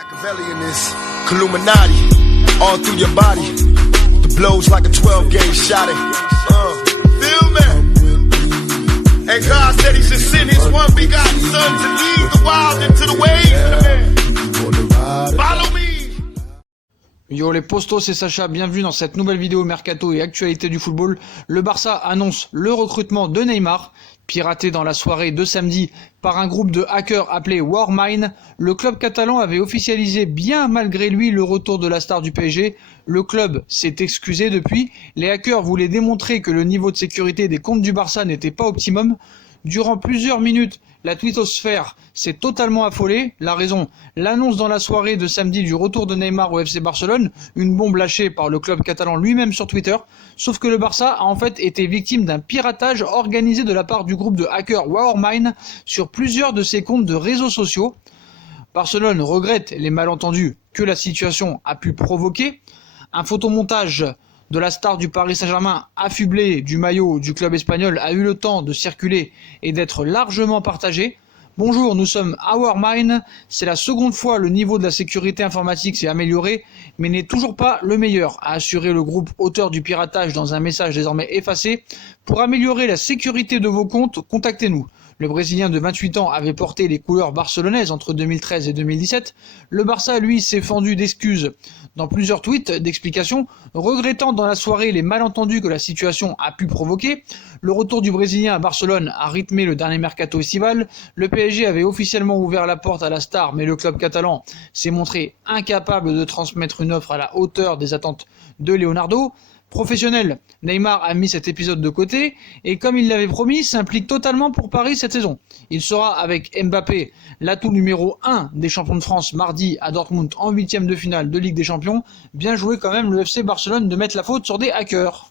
Machiavelli in this Illuminati, all through your body. The blows like a 12-gauge shot. Feel me? And God said He should send His one begotten Son to lead the wild into the ways. Follow me. Yo les postos, c'est Sacha, bienvenue dans cette nouvelle vidéo mercato et actualité du football. Le Barça annonce le recrutement de Neymar, piraté dans la soirée de samedi par un groupe de hackers appelé Warmine. Le club catalan avait officialisé bien malgré lui le retour de la star du PSG. Le club s'est excusé depuis. Les hackers voulaient démontrer que le niveau de sécurité des comptes du Barça n'était pas optimum. Durant plusieurs minutes, la twittosphère s'est totalement affolée. La raison, l'annonce dans la soirée de samedi du retour de Neymar au FC Barcelone, une bombe lâchée par le club catalan lui-même sur Twitter. Sauf que le Barça a en fait été victime d'un piratage organisé de la part du groupe de hackers Warmine sur plusieurs de ses comptes de réseaux sociaux. Barcelone regrette les malentendus que la situation a pu provoquer. Un photomontage de la star du Paris Saint-Germain affublée du maillot du club espagnol a eu le temps de circuler et d'être largement partagé. Bonjour, nous sommes Warmine. C'est la seconde fois le niveau de la sécurité informatique s'est amélioré, mais n'est toujours pas le meilleur, a assuré le groupe auteur du piratage dans un message désormais effacé. Pour améliorer la sécurité de vos comptes, contactez-nous. Le Brésilien de 28 ans avait porté les couleurs barcelonaises entre 2013 et 2017. Le Barça, lui, s'est fendu d'excuses dans plusieurs tweets d'explications, regrettant dans la soirée les malentendus que la situation a pu provoquer. Le retour du Brésilien à Barcelone a rythmé le dernier mercato estival. Le PSG avait officiellement ouvert la porte à la star, mais le club catalan s'est montré incapable de transmettre une offre à la hauteur des attentes de Leonardo. Professionnel, Neymar a mis cet épisode de côté et comme il l'avait promis, s'implique totalement pour Paris cette saison. Il sera avec Mbappé l'atout numéro 1 des champions de France mardi à Dortmund en 8e de finale de Ligue des Champions. Bien joué quand même le FC Barcelone de mettre la faute sur des hackers.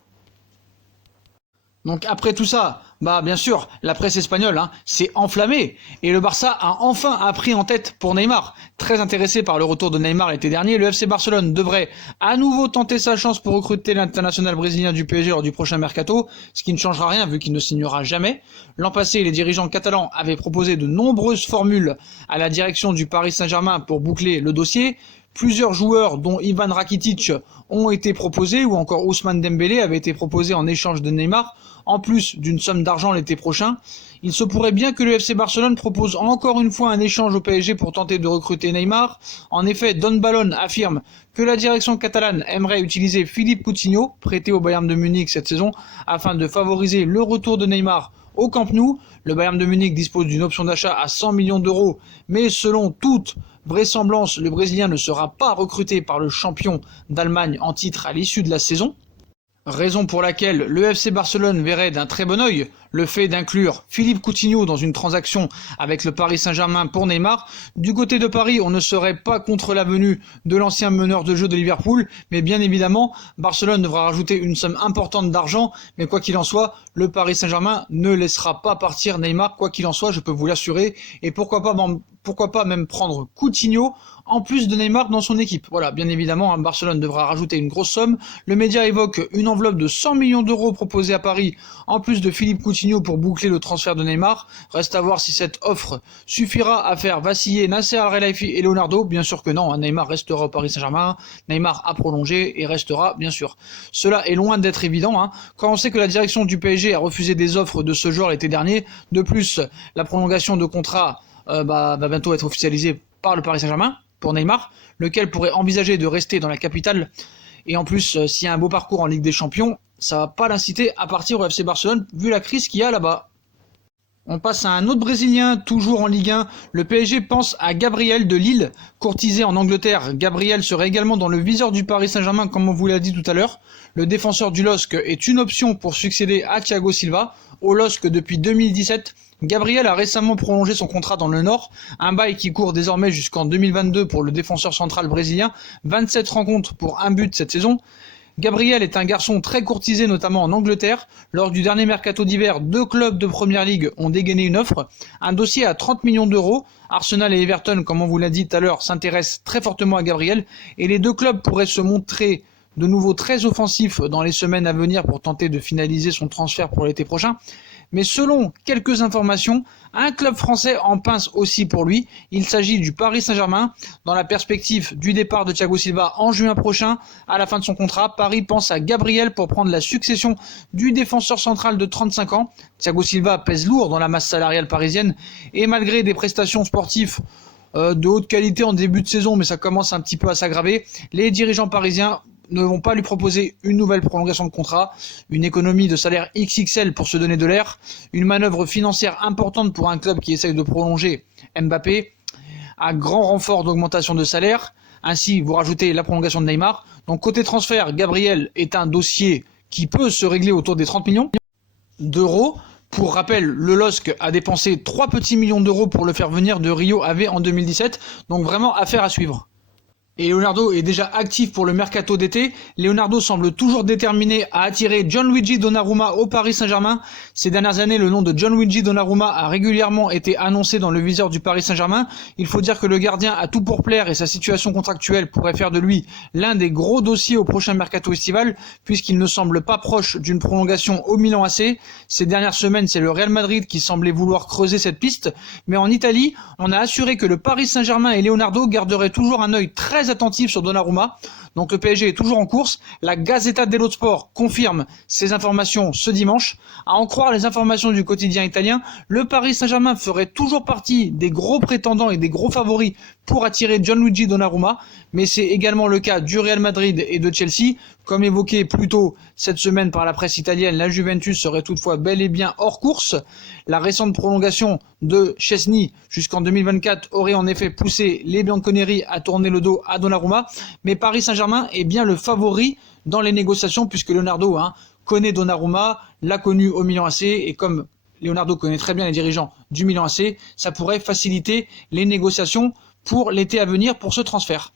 Donc après tout ça, bien sûr, la presse espagnole s'est enflammée et le Barça a enfin appris en tête pour Neymar. Très intéressé par le retour de Neymar l'été dernier, le FC Barcelone devrait à nouveau tenter sa chance pour recruter l'international brésilien du PSG lors du prochain mercato, ce qui ne changera rien vu qu'il ne signera jamais. L'an passé, les dirigeants catalans avaient proposé de nombreuses formules à la direction du Paris Saint-Germain pour boucler le dossier. Plusieurs joueurs, dont Ivan Rakitic, ont été proposés, ou encore Ousmane Dembélé avait été proposé en échange de Neymar, en plus d'une somme d'argent l'été prochain. Il se pourrait bien que le FC Barcelone propose encore une fois un échange au PSG pour tenter de recruter Neymar. En effet, Don Balón affirme que la direction catalane aimerait utiliser Philippe Coutinho, prêté au Bayern de Munich cette saison, afin de favoriser le retour de Neymar au Camp Nou. Le Bayern de Munich dispose d'une option d'achat à 100 millions d'euros, mais selon toute vraisemblance, le Brésilien ne sera pas recruté par le champion d'Allemagne en titre à l'issue de la saison. Raison pour laquelle le FC Barcelone verrait d'un très bon œil le fait d'inclure Philippe Coutinho dans une transaction avec le Paris Saint-Germain pour Neymar. Du côté de Paris, on ne serait pas contre la venue de l'ancien meneur de jeu de Liverpool, mais bien évidemment, Barcelone devra rajouter une somme importante d'argent, mais quoi qu'il en soit, le Paris Saint-Germain ne laissera pas partir Neymar, quoi qu'il en soit, je peux vous l'assurer, et pourquoi pas même prendre Coutinho en plus de Neymar dans son équipe. Voilà, bien évidemment, Barcelone devra rajouter une grosse somme. Le média évoque une enveloppe de 100 millions d'euros proposée à Paris, en plus de Philippe Coutinho pour boucler le transfert de Neymar. Reste à voir si cette offre suffira à faire vaciller Nasser Al-Khelaifi et Leonardo. Bien sûr que non, Neymar restera au Paris Saint-Germain. Neymar a prolongé et restera, bien sûr. Cela est loin d'être évident, quand on sait que la direction du PSG a refusé des offres de ce genre l'été dernier. De plus, la prolongation de contrat va bientôt être officialisée par le Paris Saint-Germain pour Neymar, lequel pourrait envisager de rester dans la capitale. Et en plus, s'il y a un beau parcours en Ligue des Champions, ça va pas l'inciter à partir au FC Barcelone, vu la crise qu'il y a là-bas. On passe à un autre Brésilien, toujours en Ligue 1. Le PSG pense à Gabriel de Lille, courtisé en Angleterre. Gabriel serait également dans le viseur du Paris Saint-Germain, comme on vous l'a dit tout à l'heure. Le défenseur du LOSC est une option pour succéder à Thiago Silva. Au LOSC depuis 2017, Gabriel a récemment prolongé son contrat dans le Nord, un bail qui court désormais jusqu'en 2022 pour le défenseur central brésilien, 27 rencontres pour un but cette saison. Gabriel est un garçon très courtisé, notamment en Angleterre. Lors du dernier mercato d'hiver, 2 clubs de Première Ligue ont dégainé une offre. Un dossier à 30 millions d'euros. Arsenal et Everton, comme on vous l'a dit tout à l'heure, s'intéressent très fortement à Gabriel. Et les 2 clubs pourraient se montrer de nouveau très offensifs dans les semaines à venir pour tenter de finaliser son transfert pour l'été prochain. mais selon quelques informations, un club français en pince aussi pour lui. Il s'agit du Paris Saint-Germain. Dans la perspective du départ de Thiago Silva en juin prochain, à la fin de son contrat, Paris pense à Gabriel pour prendre la succession du défenseur central de 35 ans. Thiago Silva pèse lourd dans la masse salariale parisienne et malgré des prestations sportives de haute qualité en début de saison, mais ça commence un petit peu à s'aggraver, les dirigeants parisiens ne vont pas lui proposer une nouvelle prolongation de contrat, une économie de salaire XXL pour se donner de l'air, une manœuvre financière importante pour un club qui essaye de prolonger Mbappé, à grand renfort d'augmentation de salaire. Ainsi, vous rajoutez la prolongation de Neymar. Donc côté transfert, Gabriel est un dossier qui peut se régler autour des 30 millions d'euros. Pour rappel, le LOSC a dépensé 3 petits millions d'euros pour le faire venir de Rio Ave en 2017. Donc vraiment affaire à suivre. Et Leonardo est déjà actif pour le mercato d'été. Leonardo semble toujours déterminé à attirer Gianluigi Donnarumma au Paris Saint-Germain. Ces dernières années, le nom de Gianluigi Donnarumma a régulièrement été annoncé dans le viseur du Paris Saint-Germain. Il faut dire que le gardien a tout pour plaire et sa situation contractuelle pourrait faire de lui l'un des gros dossiers au prochain mercato estival, puisqu'il ne semble pas proche d'une prolongation au Milan AC. Ces dernières semaines, c'est le Real Madrid qui semblait vouloir creuser cette piste. Mais en Italie, on a assuré que le Paris Saint-Germain et Leonardo garderaient toujours un œil très attentif sur Donnarumma. Donc le PSG est toujours en course. La Gazzetta dello Sport confirme ces informations ce dimanche. À en croire les informations du quotidien italien, le Paris Saint-Germain ferait toujours partie des gros prétendants et des gros favoris pour attirer Gianluigi Donnarumma, mais c'est également le cas du Real Madrid et de Chelsea. Comme évoqué plus tôt cette semaine par la presse italienne, la Juventus serait toutefois bel et bien hors course. La récente prolongation de Szczesny jusqu'en 2024 aurait en effet poussé les Bianconeri à tourner le dos à Donnarumma, mais Paris Saint-Germain est bien le favori dans les négociations puisque Leonardo connaît Donnarumma, l'a connu au Milan AC et comme Leonardo connaît très bien les dirigeants du Milan AC, ça pourrait faciliter les négociations pour l'été à venir pour ce transfert.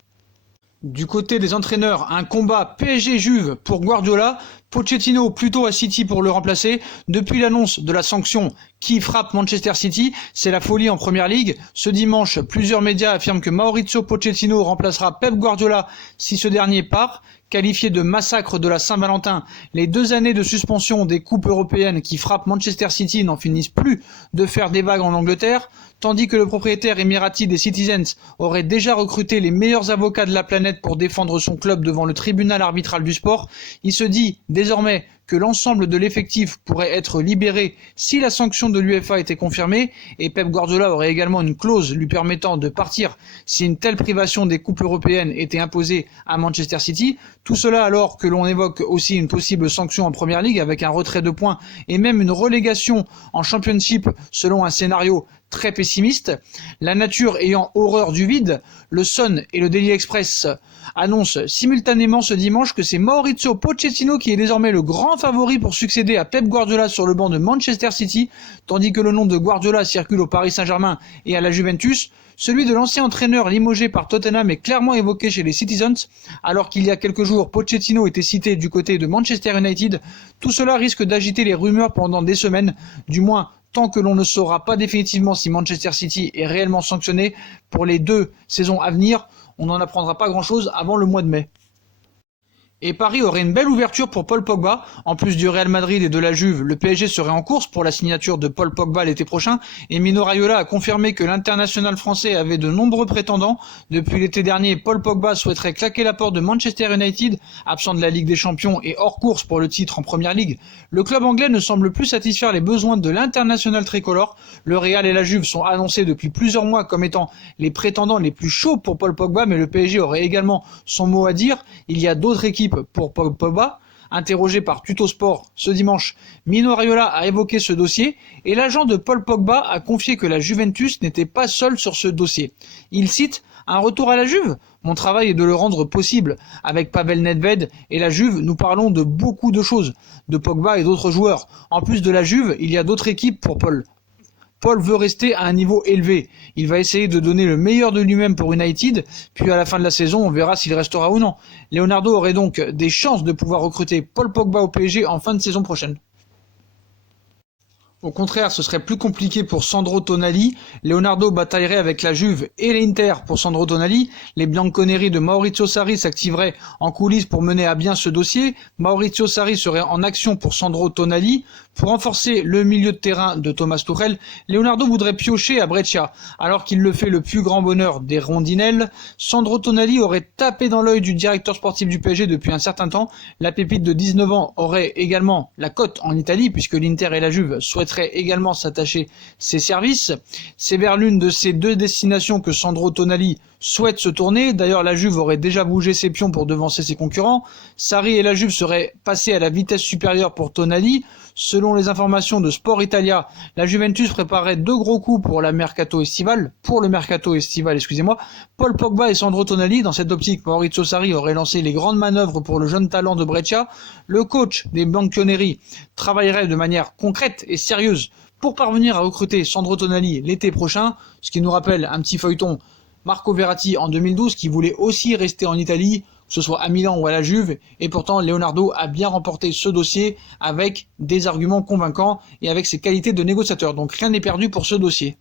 Du côté des entraîneurs, un combat PSG-Juve pour Guardiola, Pochettino plutôt à City pour le remplacer. Depuis l'annonce de la sanction qui frappe Manchester City, c'est la folie en Première Ligue. Ce dimanche, plusieurs médias affirment que Maurizio Pochettino remplacera Pep Guardiola si ce dernier part. Qualifié de massacre de la Saint-Valentin, les 2 années de suspension des coupes européennes qui frappent Manchester City n'en finissent plus de faire des vagues en Angleterre, tandis que le propriétaire émirati des Citizens aurait déjà recruté les meilleurs avocats de la planète pour défendre son club devant le tribunal arbitral du sport. Il se dit désormais que l'ensemble de l'effectif pourrait être libéré si la sanction de l'UEFA était confirmée et Pep Guardiola aurait également une clause lui permettant de partir si une telle privation des coupes européennes était imposée à Manchester City. Tout cela alors que l'on évoque aussi une possible sanction en Première Ligue avec un retrait de points et même une relégation en Championship selon un scénario très pessimiste. La nature ayant horreur du vide, le Sun et le Daily Express annoncent simultanément ce dimanche que c'est Maurizio Pochettino qui est désormais le grand favori pour succéder à Pep Guardiola sur le banc de Manchester City, tandis que le nom de Guardiola circule au Paris Saint-Germain et à la Juventus. Celui de l'ancien entraîneur limogé par Tottenham est clairement évoqué chez les Citizens, alors qu'il y a quelques jours, Pochettino était cité du côté de Manchester United. Tout cela risque d'agiter les rumeurs pendant des semaines, du moins tant que l'on ne saura pas définitivement si Manchester City est réellement sanctionné pour les 2 saisons à venir. On n'en apprendra pas grand-chose avant le mois de mai. Et Paris aurait une belle ouverture pour Paul Pogba. En plus du Real Madrid et de la Juve, le PSG serait en course pour la signature de Paul Pogba l'été prochain. Et Mino Raiola a confirmé que l'international français avait de nombreux prétendants. Depuis l'été dernier, Paul Pogba souhaiterait claquer la porte de Manchester United, absent de la Ligue des Champions et hors course pour le titre en Première Ligue. Le club anglais ne semble plus satisfaire les besoins de l'international tricolore. Le Real et la Juve sont annoncés depuis plusieurs mois comme étant les prétendants les plus chauds pour Paul Pogba, mais le PSG aurait également son mot à dire. Il y a d'autres équipes pour Pogba. Interrogé par Tuttosport ce dimanche, Mino Raiola a évoqué ce dossier et l'agent de Paul Pogba a confié que la Juventus n'était pas seule sur ce dossier. Il cite « Un retour à la Juve ? Mon travail est de le rendre possible. Avec Pavel Nedved et la Juve, nous parlons de beaucoup de choses, de Pogba et d'autres joueurs. En plus de la Juve, il y a d'autres équipes pour Paul. Paul veut rester à un niveau élevé. Il va essayer de donner le meilleur de lui-même pour United, puis à la fin de la saison, on verra s'il restera ou non. Leonardo aurait donc des chances de pouvoir recruter Paul Pogba au PSG en fin de saison prochaine. Au contraire, ce serait plus compliqué pour Sandro Tonali. Leonardo bataillerait avec la Juve et l'Inter pour Sandro Tonali. Les bianconeri de Maurizio Sarri s'activeraient en coulisses pour mener à bien ce dossier. Maurizio Sarri serait en action pour Sandro Tonali. Pour renforcer le milieu de terrain de Thomas Tuchel, Leonardo voudrait piocher à Brescia. Alors qu'il le fait le plus grand bonheur des rondinelles, Sandro Tonali aurait tapé dans l'œil du directeur sportif du PSG depuis un certain temps. La pépite de 19 ans aurait également la cote en Italie puisque l'Inter et la Juve souhaiteraient également s'attacher ses services. C'est vers l'une de ces deux destinations que Sandro Tonali souhaite se tourner. D'ailleurs, la Juve aurait déjà bougé ses pions pour devancer ses concurrents. Sarri et la Juve seraient passés à la vitesse supérieure pour Tonali. Selon les informations de Sport Italia, la Juventus préparait deux gros coups pour le mercato estival. Paul Pogba et Sandro Tonali. Dans cette optique, Maurizio Sarri aurait lancé les grandes manœuvres pour le jeune talent de Brescia. Le coach des bianconeri travaillerait de manière concrète et sérieuse pour parvenir à recruter Sandro Tonali l'été prochain, ce qui nous rappelle un petit feuilleton Marco Verratti en 2012 qui voulait aussi rester en Italie, que ce soit à Milan ou à la Juve, et pourtant Leonardo a bien remporté ce dossier avec des arguments convaincants et avec ses qualités de négociateur. Donc rien n'est perdu pour ce dossier.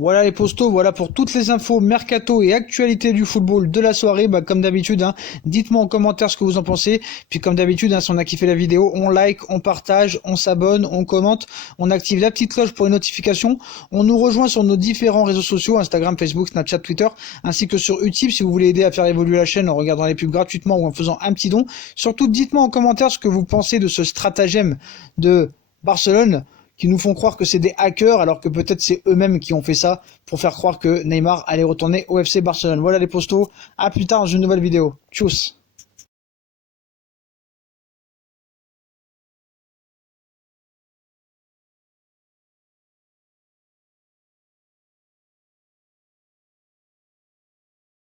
Voilà les postos, voilà pour toutes les infos, mercato et actualités du football de la soirée. Comme d'habitude, dites-moi en commentaire ce que vous en pensez. Puis comme d'habitude, si on a kiffé la vidéo, on like, on partage, on s'abonne, on commente, on active la petite cloche pour les notifications. On nous rejoint sur nos différents réseaux sociaux, Instagram, Facebook, Snapchat, Twitter, ainsi que sur Utip si vous voulez aider à faire évoluer la chaîne en regardant les pubs gratuitement ou en faisant un petit don. Surtout, dites-moi en commentaire ce que vous pensez de ce stratagème de Barcelone, qui nous font croire que c'est des hackers alors que peut-être c'est eux-mêmes qui ont fait ça pour faire croire que Neymar allait retourner au FC Barcelone. Voilà les postos, à plus tard dans une nouvelle vidéo. Tchuss.